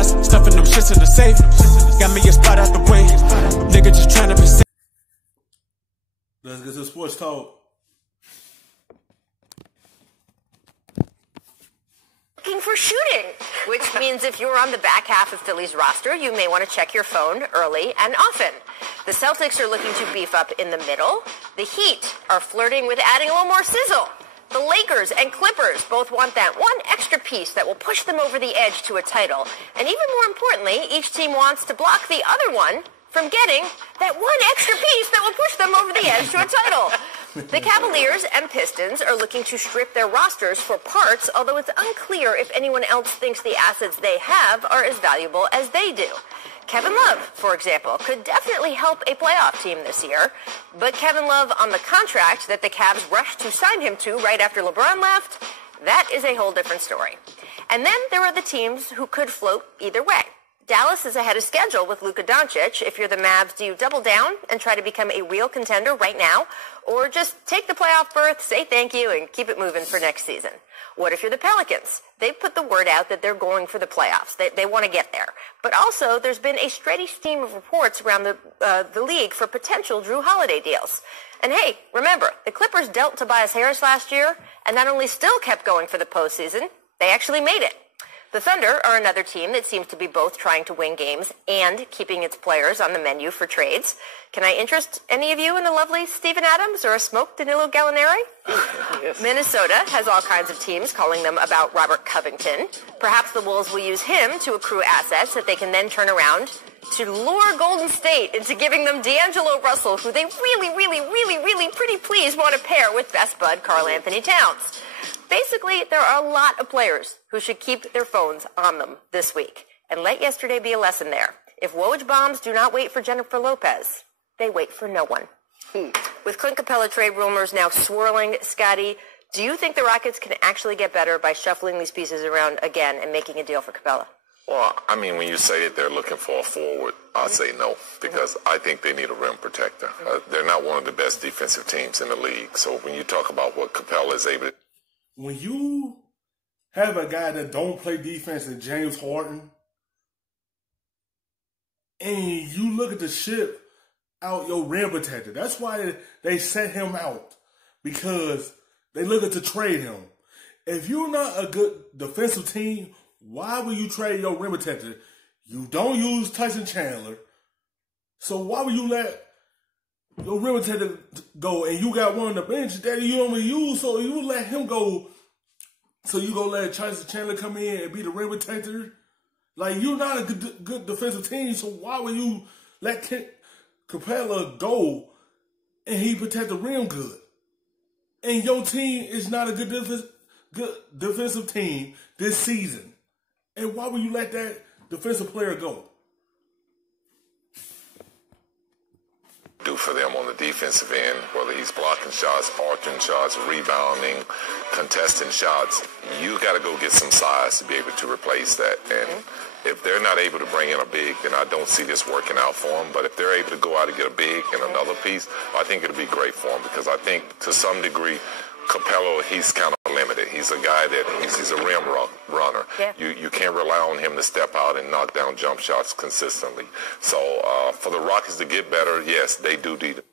fast, stuffing them shits in the safe. Got me a spot out the way. Nigga just trying to be safe. Let's get to sports talk. Looking for shooting, which means if you're on the back half of Philly's roster, you may want to check your phone early and often. The Celtics are looking to beef up in the middle. The Heat are flirting with adding a little more sizzle. The Lakers and Clippers both want that one extra piece that will push them over the edge to a title. And even more importantly, each team wants to block the other one from getting that one extra piece that will push them over the edge to a title. The Cavaliers and Pistons are looking to strip their rosters for parts, although it's unclear if anyone else thinks the assets they have are as valuable as they do. Kevin Love, for example, could definitely help a playoff team this year, but Kevin Love on the contract that the Cavs rushed to sign him to right after LeBron left, that is a whole different story. And then there are the teams who could float either way. Dallas is ahead of schedule with Luka Doncic. If you're the Mavs, do you double down and try to become a real contender right now? Or just take the playoff berth, say thank you, and keep it moving for next season? What if you're the Pelicans? They've put the word out that they're going for the playoffs. They want to get there. But also, there's been a steady stream of reports around the league for potential Drew Holiday deals. And hey, remember, the Clippers dealt Tobias Harris last year, and not only still kept going for the postseason, they actually made it. The Thunder are another team that seems to be both trying to win games and keeping its players on the menu for trades. Can I interest any of you in the lovely Steven Adams or a smoked Danilo Gallinari? Yes. Minnesota has all kinds of teams calling them about Robert Covington. Perhaps the Wolves will use him to accrue assets that they can then turn around to lure Golden State into giving them D'Angelo Russell, who they really pretty please want to pair with best bud Karl Anthony Towns. Basically, there are a lot of players who should keep their phones on them this week. And let yesterday be a lesson there. If Woj bombs do not wait for Jennifer Lopez, they wait for no one. With Clint Capela trade rumors now swirling, Scotty, do you think the Rockets can actually get better by shuffling these pieces around again and making a deal for Capela? Well, I mean, when you say it, they're looking for a forward, I'd say no, because I think they need a rim protector. They're not one of the best defensive teams in the league. So when you talk about what Capela is able to... When you have a guy that don't play defense in James Harden, and you look at the ship out your rim protector, that's why they set him out, because they look to trade him. If you're not a good defensive team, why would you trade your rim protector? You don't use Tyson Chandler, so why would you let your rim protector go, and you got one on the bench that you don't use, so you let him go. So you gonna let Tyson Chandler come in and be the rim protector? Like, you're not a good defensive team, so why would you let Capela go and he protect the rim good? And your team is not a good defensive team this season. And why would you let that defensive player go? Do for them on the defensive end, whether he's blocking shots, altering shots, rebounding, contesting shots, you got to go get some size to be able to replace that. And if they're not able to bring in a big, then I don't see this working out for them. But if they're able to go out and get a big and another piece, I think it'll be great for them, because I think to some degree, Capela, he's kind of limited. He's a guy that he's a rim runner. Yeah. You can't rely on him to step out and knock down jump shots consistently. So for the Rockets to get better, yes, they do need it.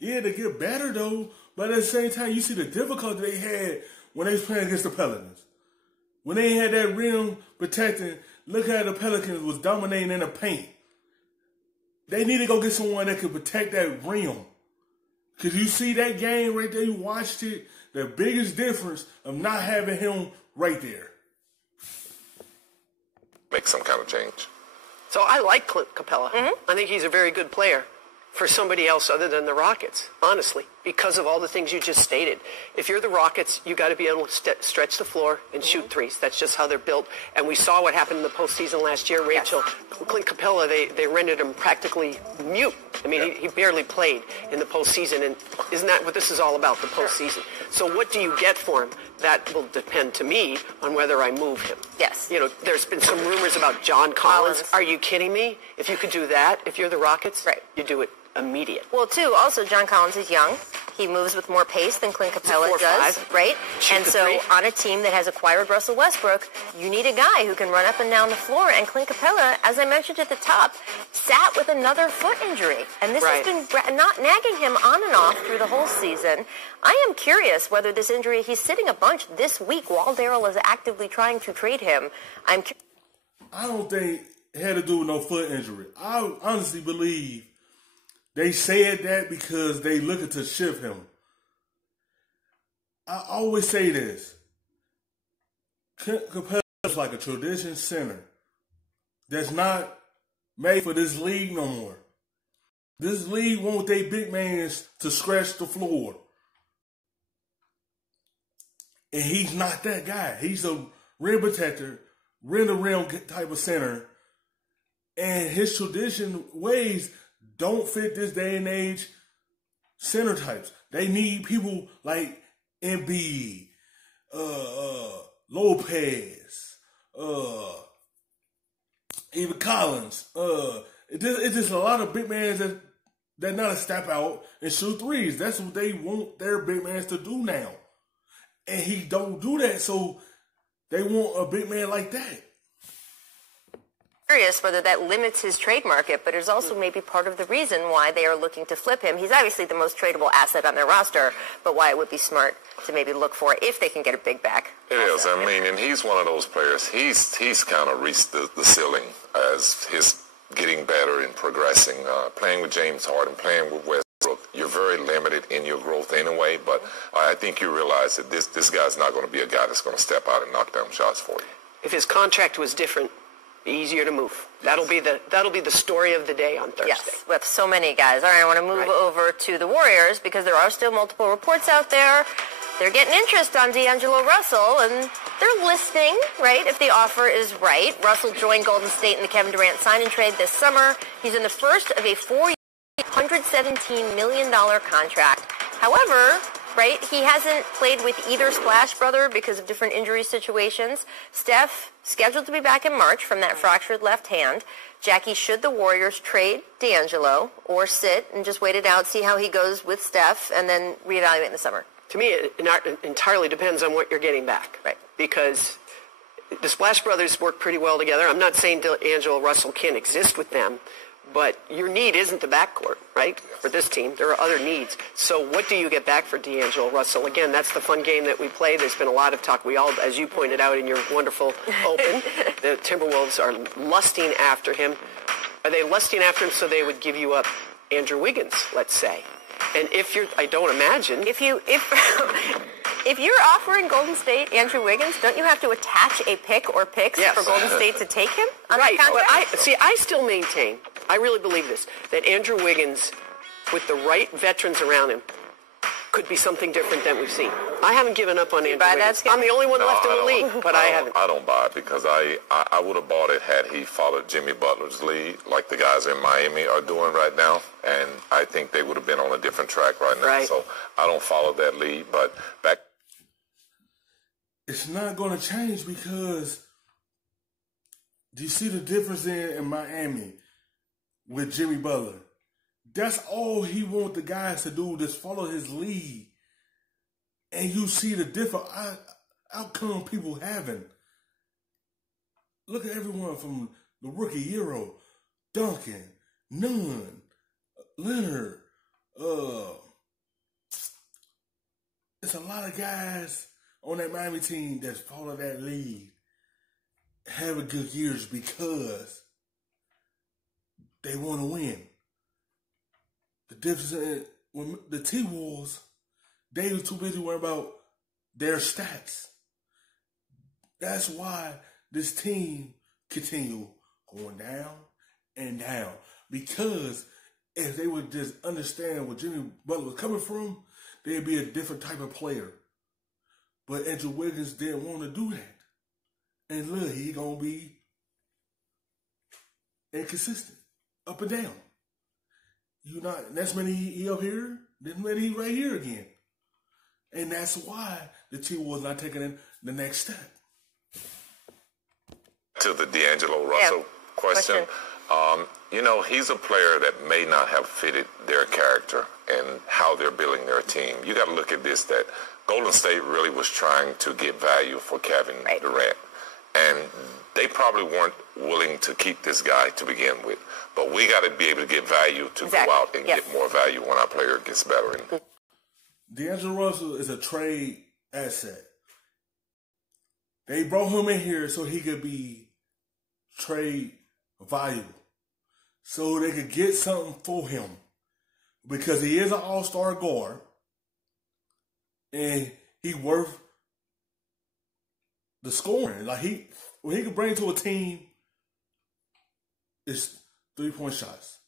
Yeah, they get better though, but at the same time, you see the difficulty they had when they was playing against the Pelicans. When they had that rim protecting, look how the Pelicans was dominating in the paint. They need to go get someone that could protect that rim. Because you see that game right there, you watched it, the biggest difference of not having him right there. Make some kind of change. So I like Clint Capela. I think he's a very good player for somebody else other than the Rockets, honestly, because of all the things you just stated. If you're the Rockets, you got to be able to stretch the floor and shoot threes. That's just how they're built. And we saw what happened in the postseason last year, Rachel. Yes. Clint Capela, they rendered him practically mute. I mean, he barely played in the postseason, and isn't that what this is all about, the postseason? So what do you get for him? That will depend, to me, on whether I move him. Yes. You know, there's been some rumors about John Collins. Are you kidding me? If you could do that, if you're the Rockets, you do it immediate. Well, too, also John Collins is young. He moves with more pace than Clint Capela does, 4-5. right? Shoot And the so three. on a team that has acquired Russell Westbrook, you need a guy who can run up and down the floor. And Clint Capela, as I mentioned at the top, sat with another foot injury. And this has been not nagging him on and off through the whole season. I am curious whether this injury, he's sitting a bunch this week while Daryl is actively trying to trade him. I don't think it had to do with no foot injury. I honestly believe they said that because they looking to shift him. I always say this. Clint Capela is like a tradition center that's not made for this league no more. This league want their big mans to scratch the floor. And he's not that guy. He's a rim protector, rim-to-rim type of center. And his tradition ways don't fit this day and age center types. They need people like Embiid, Lopez, even Collins. It's just a lot of big men that not to step out and shoot threes. That's what they want their big men to do now. And he don't do that, so they want a big man like that. Curious whether that limits his trade market, but it's also maybe part of the reason why they are looking to flip him. He's obviously the most tradable asset on their roster, but why it would be smart to maybe look for if they can get a big back. It is. I mean, and he's one of those players. He's kind of reached the ceiling as his getting better and progressing. Playing with James Harden, playing with Westbrook, you're very limited in your growth anyway, but I think you realize that this guy's not going to be a guy that's going to step out and knock down shots for you. If his contract was different, easier to move. That'll be the story of the day on Thursday. Yes, with so many guys. All right, I want to move over to the Warriors because there are still multiple reports out there. They're getting interest on D'Angelo Russell, and they're listening, right, if the offer is right. Russell joined Golden State in the Kevin Durant sign-and trade this summer. He's in the first of a 4-year, $117 million contract. However, right, he hasn't played with either Splash brother because of different injury situations. Steph, scheduled to be back in March from that fractured left hand. Jackie, should the Warriors trade D'Angelo or sit and just wait it out, see how he goes with Steph, and then reevaluate in the summer? To me, it entirely depends on what you're getting back. Right. Because the Splash Brothers work pretty well together. I'm not saying D'Angelo Russell can't exist with them, but your need isn't the backcourt, right, for this team. There are other needs. So what do you get back for D'Angelo Russell? Again, that's the fun game that we play. There's been a lot of talk. We all, as you pointed out in your wonderful open, the Timberwolves are lusting after him. Are they lusting after him so they would give you up Andrew Wiggins, let's say? And if you're, I don't imagine. If you're offering Golden State Andrew Wiggins, don't you have to attach a pick or picks for Golden State to take him on right. that contract? But I still maintain, I really believe this, that Andrew Wiggins, with the right veterans around him, could be something different than we've seen. I haven't given up on Andrew Wiggins. I'm the only one left in the league, but I haven't. I don't buy it because I would have bought it had he followed Jimmy Butler's lead, like the guys in Miami are doing right now, and I think they would have been on a different track right now. Right. So I don't follow that lead, but back. It's not going to change because do you see the difference in Miami with Jimmy Butler? That's all he wants the guys to do, just follow his lead. And you see the different outcome people having. Look at everyone from the rookie Euro, Duncan, Nunn, Leonard. It's a lot of guys on that Miami team that's follow that lead having good years because they want to win. The difference is when the T-Wolves, they were too busy worrying about their stats. That's why this team continue going down and down. Because if they would just understand where Jimmy Butler was coming from, they'd be a different type of player. But Andrew Wiggins didn't want to do that. And look, he going to be inconsistent, up and down. Next minute he up here, then minute he right here again. And that's why the team was not taking in the next step. To the D'Angelo Russell question. He's a player that may not have fitted their character and how they're building their team. You got to look at this, that Golden State really was trying to get value for Kevin Durant. And they probably weren't willing to keep this guy to begin with. But we got to be able to get value to go out and get more value when our player gets better. And D'Angelo Russell is a trade asset. They brought him in here so he could be trade valuable. So they could get something for him. Because he is an all-star guard. And he worth the scoring. Like what he could bring to a team is 3-point shots.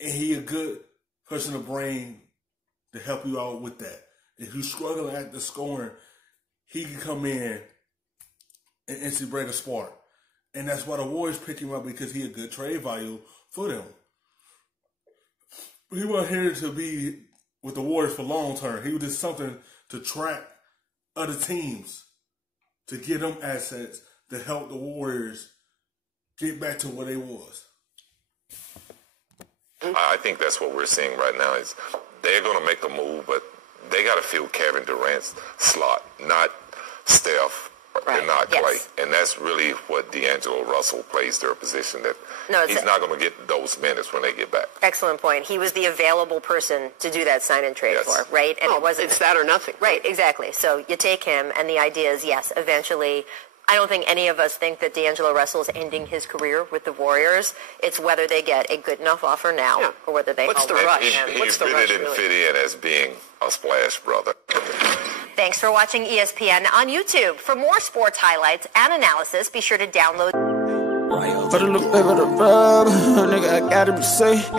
And he a good person to bring to help you out with that. If you struggling at the scoring, he can come in and instantly bring a spark. And that's why the Warriors pick him up, because he a good trade value for them. But he wasn't here to be with the Warriors for long term. He was just something to track other teams, to get them assets to help the Warriors get back to where they was. I think that's what we're seeing right now is they're going to make a move, but they got to fill Kevin Durant's slot, not Steph and not Clay. And that's really what D'Angelo Russell plays their position, that he's not going to get those minutes when they get back. Excellent point. He was the available person to do that sign and trade for, right? And it's that or nothing. Right, exactly. So you take him, and the idea is, yes, eventually, I don't think any of us think that D'Angelo Russell is ending his career with the Warriors. It's whether they get a good enough offer now or whether they... What's the rush? He really didn't fit in as being a splash brother. Thanks for watching ESPN on YouTube. For more sports highlights and analysis, be sure to download... But it look like a rub, nigga, I gotta be safe.